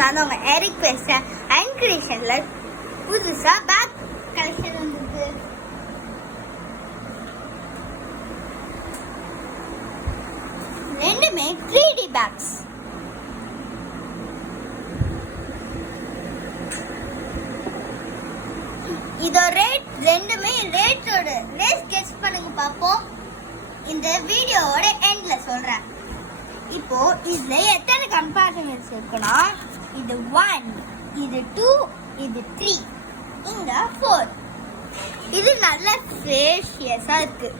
நான் உங்க எரிக் பேசுறேன். அண்ட் கிரியேஷன்ல புதுசா பேக் கலெக்ஷன் வந்திருக்கு. ரெண்டுமே 3D பேக்ஸ். இதோ ரேட் ரெண்டுமே ரேட்டோட ரேட் கெஸ் பண்ணுங்க பாப்போம். இந்த வீடியோவோட எண்ட்ல சொல்றேன். இப்போ இதுல எத்தனை கம்பார்ட்மெண்ட்ஸ் இருக்குன்னா, இது 1, இது 2, இது 3, இங்க 4. இது நல்ல ஸ்பேஷியஸா இருக்கு.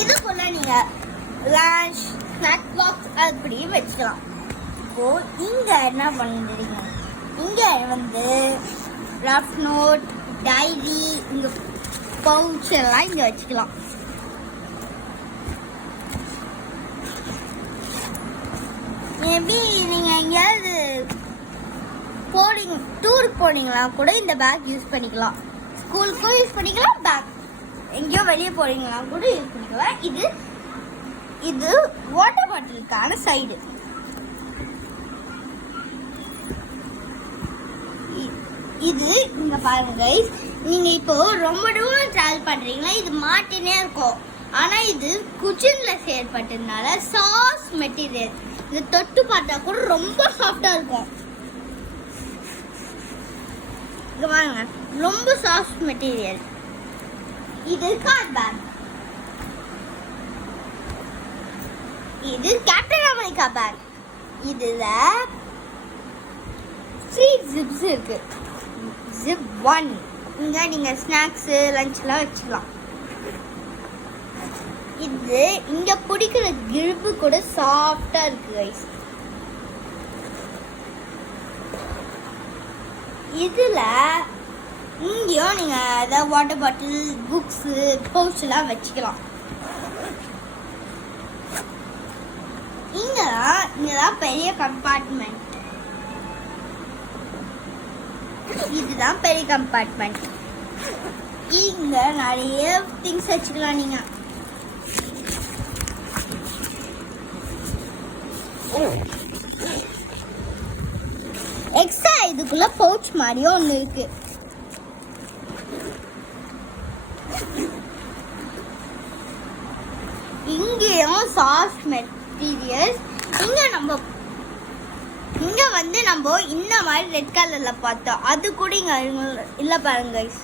இதுக்குள்ள நீங்க லஞ்ச் ஸ்நாக் பாக்ஸ் அப்படி வச்சுக்கலாம். இப்போ இங்க என்ன பண்ணுறீங்க, இங்க வந்து ரஃப் நோட், டைரி, இங்க பவுச் எல்லாம் இங்க வச்சுக்கலாம். மேபி நீங்க எங்கேயாவது டூருக்கு போனீங்களா கூட இந்த பேக் யூஸ் பண்ணிக்கலாம். ஸ்கூலுக்கும் யூஸ் பண்ணிக்கலாம், பேக் எங்கேயோ வெளியே போறீங்களா கூட யூஸ் பண்ணிக்கலாம். இது வாட்டர் பாட்டிலுக்கான சைடு. இது இங்க பாருங்க கைஸ், நீங்க இப்போ ரொம்ப தூரம் டிராவல் பண்றீங்களா, இது மாட்டினே இருக்கும். ஆனா இது குச்சின்ல செயற்பட்டதுனால சாஃப்ட் மெட்டீரியல். இது தொட்டு பார்த்தா கூட ரொம்ப சாஃப்டா இருக்கும். இங்க பாருங்க, ரொம்ப சாஃப்ட் மெட்டீரியல். இது கார்ட் பேக். இது கேப்டன் அமெரிக்கா பேக். இதுல 3 ஜிப்ஸ் இருக்கு. ஜிப் 1, இங்க நீங்க ஸ்நாக்ஸ் லஞ்ச்லாம் வச்சுக்கலாம். இது இங்க பிடிக்கிற கிரிப்பு கூட சாஃப்டா இருக்கு கைஸ். இதுல இங்கேயும் நீங்க ஏதாவது வாட்டர் பாட்டில், புக்ஸ், பவுச் எல்லாம் வச்சுக்கலாம். இங்கதான் பெரிய கம்பார்ட்மெண்ட். இதுதான் பெரிய கம்பார்ட்மெண்ட். இங்க நிறைய திங்ஸ் வச்சுக்கலாம் நீங்க. எக்ஸ்ட்ரா இதுக்குள்ள பவுச் மாதிரியும் ஒண்ணு இருக்கு. இங்கேயும் சாஃப்ட் மெட்டீரியல்ஸ். இங்க வந்து நம்ம இந்த மாதிரி ரெட் கலர்ல பார்த்தோம், அது கூட இங்க இல்ல பாருங்க கைஸ்.